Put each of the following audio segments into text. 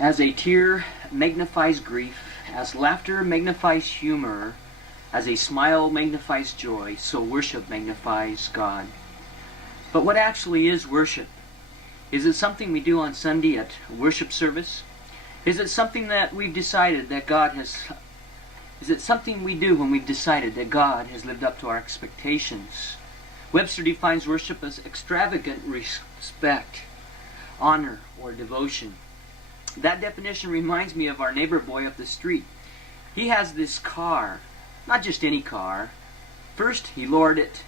As a tear magnifies grief, as laughter magnifies humor, as a smile magnifies joy, so worship magnifies God. But what actually is worship? Is it something we do on Sunday at worship service? Is it something that we've decided that God has... Is it something we do when we've decided that God has lived up to our expectations? Webster defines worship as extravagant respect, honor, or devotion. That definition reminds me of our neighbor boy up the street. He has this car, not just any car. First, he lowered it.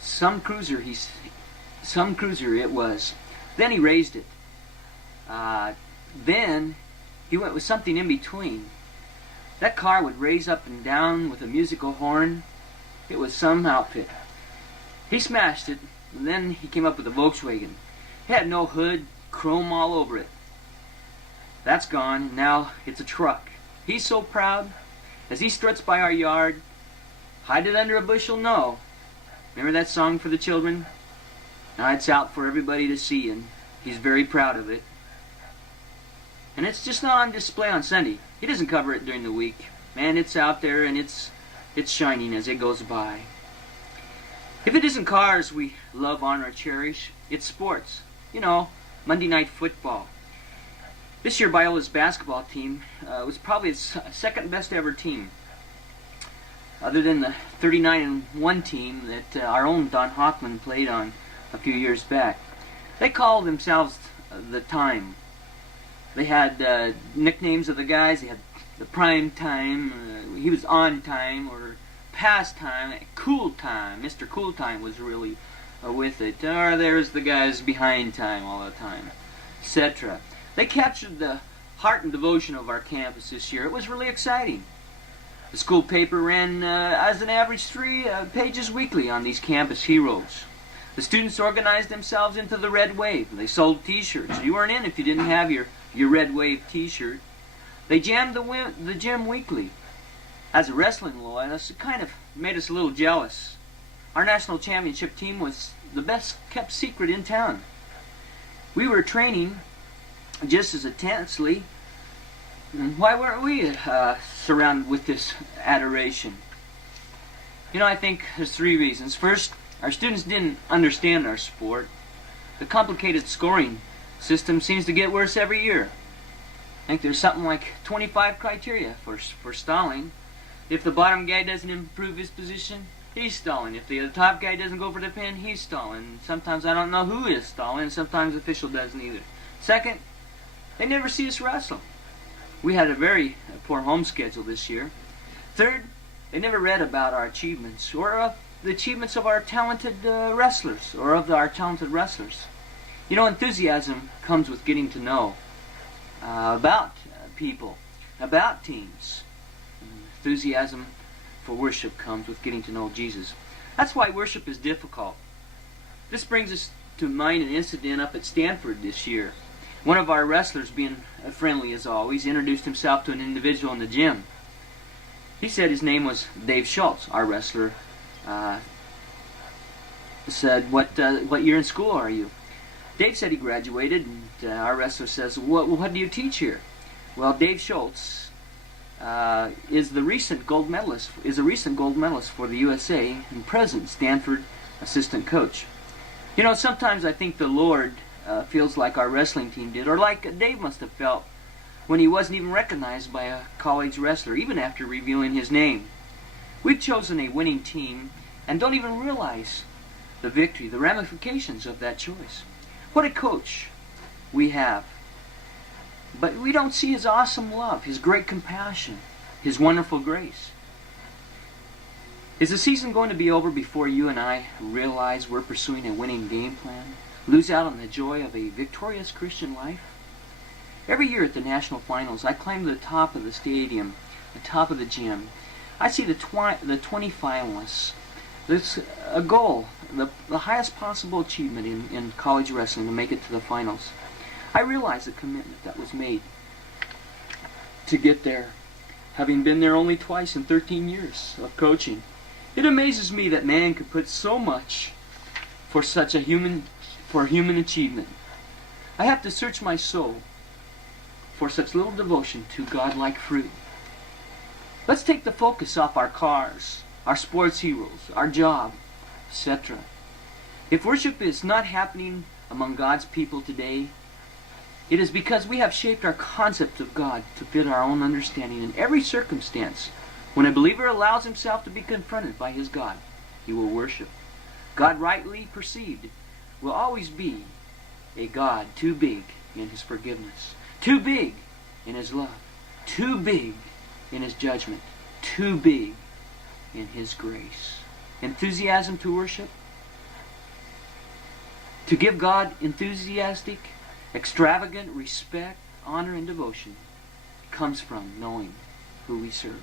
Some cruiser it was. Then he raised it. Then he went with something in between. That car would raise up and down with a musical horn. It was some outfit. He smashed it, and then he came up with a Volkswagen. It had no hood, chrome all over it. That's gone, and now it's a truck. He's so proud. As he struts by our yard, hide it under a bushel? No. Remember that song for the children? Now it's out for everybody to see, and he's very proud of it. And it's just not on display on Sunday. He doesn't cover it during the week. Man, it's out there, and it's shining as it goes by. If it isn't cars we love, honor, or cherish, it's sports. You know, Monday Night Football. This year, Biola's basketball team was probably its second best ever team, other than the 39-1 team that our own Don Hockman played on a few years back. They called themselves the Time. They had nicknames of the guys. They had the Prime Time. He was on time, or Past Time. Cool Time. Mr. Cool Time was really with it. Or there's the guys behind time all the time, etc. They captured the heart and devotion of our campus this year. It was really exciting. The school paper ran as an average 3 pages weekly on these campus heroes. The students organized themselves into the Red Wave. They sold t-shirts. You weren't in if you didn't have your Red Wave t-shirt. They jammed the gym weekly. As a wrestling loyalist, it kind of made us a little jealous. Our national championship team was the best kept secret in town. We were training just as intensely. Why weren't we surrounded with this adoration? You know, I think there's 3 reasons. First, our students didn't understand our sport. The complicated scoring system seems to get worse every year. I think there's something like 25 criteria for stalling. If the bottom guy doesn't improve his position, he's stalling. If the top guy doesn't go for the pin, he's stalling. Sometimes I don't know who is stalling, and sometimes the official doesn't either. Second, they never see us wrestle. We had a very poor home schedule this year. Third, they never read about our achievements, or the achievements of our talented wrestlers, or of our talented wrestlers. You know, enthusiasm comes with getting to know about people, about teams. Enthusiasm for worship comes with getting to know Jesus. That's why worship is difficult. This brings us to mind an incident up at Stanford this year. One of our wrestlers, being friendly as always, introduced himself to an individual in the gym. He said his name was Dave Schultz. Our wrestler said, what year in school are you? Dave said he graduated, and our wrestler says, what do you teach here? Well, Dave Schultz is a recent gold medalist for the USA and present Stanford assistant coach. You know, sometimes I think the Lord feels like our wrestling team did, or like Dave must have felt when he wasn't even recognized by a college wrestler, even after revealing his name. We've chosen a winning team and don't even realize the victory, the ramifications of that choice. What a coach we have. But we don't see his awesome love, his great compassion, his wonderful grace. Is the season going to be over before you and I realize we're pursuing a winning game plan? Lose out on the joy of a victorious Christian life? Every year at the national finals, I climb to the top of the stadium, the top of the gym. I see the 20 finalists. There's a goal, the highest possible achievement in college wrestling, to make it to the finals. I realize the commitment that was made to get there, having been there only twice in 13 years of coaching. It amazes me that man could put so much for human achievement. I have to search my soul. for such little devotion to God-like fruit. Let's take the focus off our cars, our sports heroes, our job, etc. If worship is not happening among God's people today, it is because we have shaped our concept of God to fit our own understanding in every circumstance. When a believer allows himself to be confronted by his God, he will worship. God rightly perceived will always be a God too big in his forgiveness, too big in his love, too big in his judgment, too big in his grace. Enthusiasm to worship, to give God enthusiastic, extravagant respect, honor, and devotion comes from knowing who we serve.